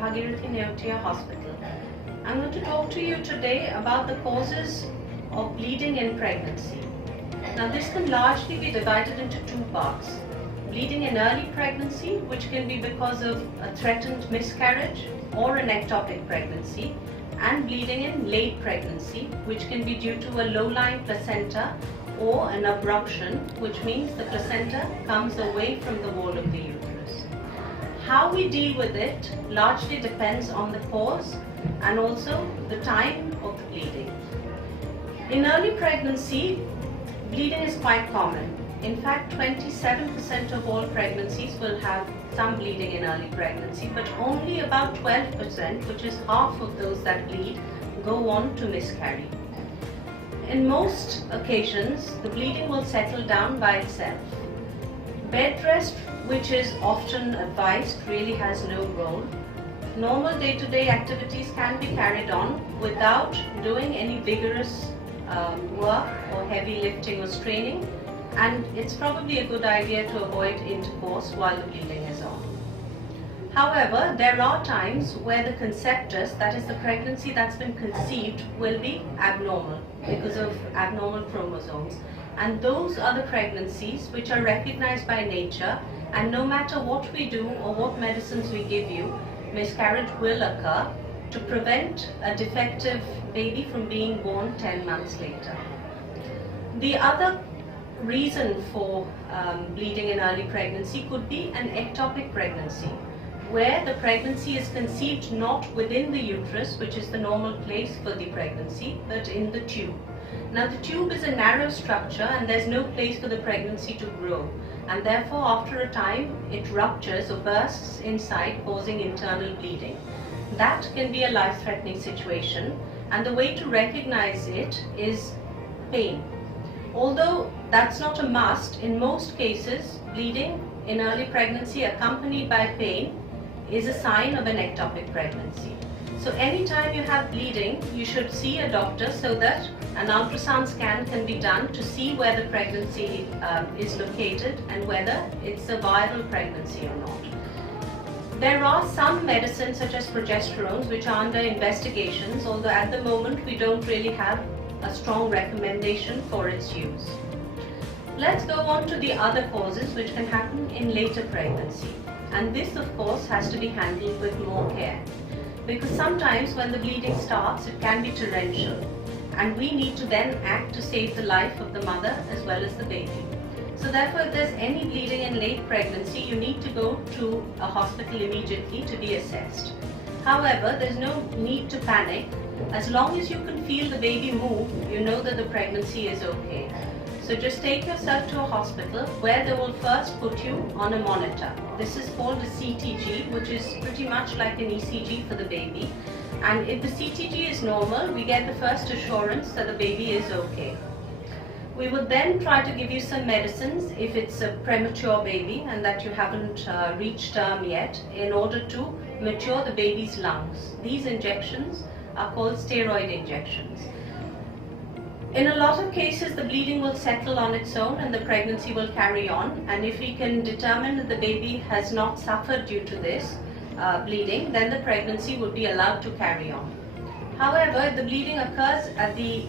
Bhagirathi Neotia Hospital. I'm going to talk to you today about the causes of bleeding in pregnancy. Now this can largely be divided into two parts. Bleeding in early pregnancy, which can be because of a threatened miscarriage or an ectopic pregnancy, and bleeding in late pregnancy, which can be due to a low-lying placenta or an abruption, which means the placenta comes away from the wall of the uterus. How we deal with it largely depends on the cause and also the time of the bleeding. In early pregnancy, bleeding is quite common. In fact, 27% of all pregnancies will have some bleeding in early pregnancy, but only about 12%, which is half of those that bleed, go on to miscarry. In most occasions, the bleeding will settle down by itself. Bed rest, which is often advised, really has no role. Normal day-to-day activities can be carried on without doing any vigorous work or heavy lifting or straining, and it's probably a good idea to avoid intercourse while the bleeding is on. However, there are times where the conceptus, that is the pregnancy that's been conceived, will be abnormal because of abnormal chromosomes. And those are the pregnancies which are recognized by nature, and no matter what we do or what medicines we give you, miscarriage will occur to prevent a defective baby from being born 10 months later. The other reason for bleeding in early pregnancy could be an ectopic pregnancy, where the pregnancy is conceived not within the uterus, which is the normal place for the pregnancy, but in the tube. Now the tube is a narrow structure and there's no place for the pregnancy to grow, and therefore after a time it ruptures or bursts inside, causing internal bleeding. That can be a life-threatening situation, and the way to recognize it is pain. Although that's not a must, in most cases bleeding in early pregnancy accompanied by pain is a sign of an ectopic pregnancy. So anytime you have bleeding, you should see a doctor so that an ultrasound scan can be done to see where the pregnancy is located and whether it's a viable pregnancy or not. There are some medicines such as progesterones which are under investigations, although at the moment we don't really have a strong recommendation for its use. Let's go on to the other causes which can happen in later pregnancy. And this, of course, has to be handled with more care, because sometimes when the bleeding starts, it can be torrential, and we need to then act to save the life of the mother as well as the baby. So therefore, if there's any bleeding in late pregnancy, you need to go to a hospital immediately to be assessed. However, there's no need to panic. As long as you can feel the baby move, you know that the pregnancy is okay. So just take yourself to a hospital where they will first put you on a monitor. This is called a CTG, which is pretty much like an ECG for the baby. And if the CTG is normal, we get the first assurance that the baby is okay. We would then try to give you some medicines if it's a premature baby and that you haven't reached term yet, in order to mature the baby's lungs. These injections are called steroid injections. In a lot of cases, the bleeding will settle on its own and the pregnancy will carry on. And if we can determine that the baby has not suffered due to this bleeding, then the pregnancy would be allowed to carry on. However, if the bleeding occurs at the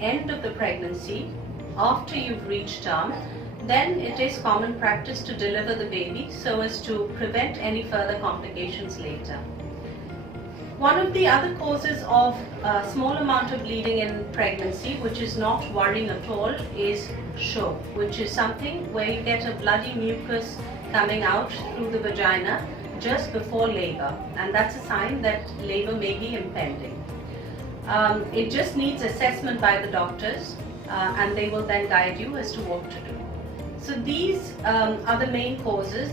end of the pregnancy, after you've reached term, then it is common practice to deliver the baby so as to prevent any further complications later. One of the other causes of a small amount of bleeding in pregnancy, which is not worrying at all, is show, which is something where you get a bloody mucus coming out through the vagina just before labor, and that's a sign that labor may be impending. It just needs assessment by the doctors, and they will then guide you as to what to do. So these are the main causes.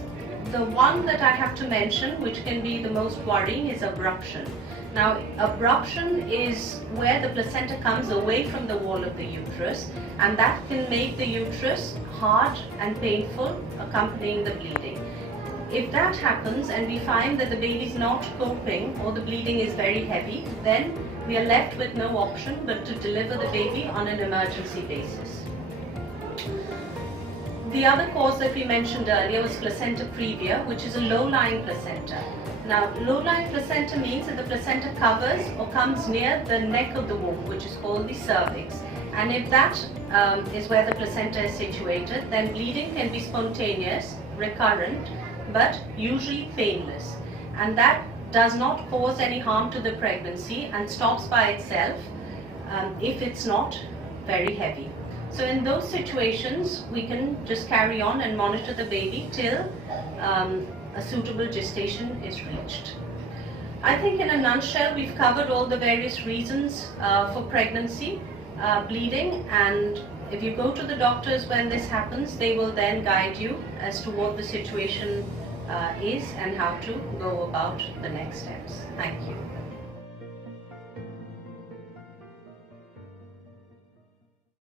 The one that I have to mention, which can be the most worrying, is abruption. Now, abruption is where the placenta comes away from the wall of the uterus, and that can make the uterus hard and painful, accompanying the bleeding. If that happens and we find that the baby is not coping or the bleeding is very heavy, then we are left with no option but to deliver the baby on an emergency basis. The other cause that we mentioned earlier was placenta previa, which is a low-lying placenta. Now, low-lying placenta means that the placenta covers or comes near the neck of the womb, which is called the cervix. And if that is where the placenta is situated, then bleeding can be spontaneous, recurrent, but usually painless. And that does not cause any harm to the pregnancy and stops by itself if it's not very heavy. So in those situations, we can just carry on and monitor the baby till a suitable gestation is reached. I think in a nutshell, we've covered all the various reasons for pregnancy, bleeding, and if you go to the doctors when this happens, they will then guide you as to what the situation is and how to go about the next steps. Thank you.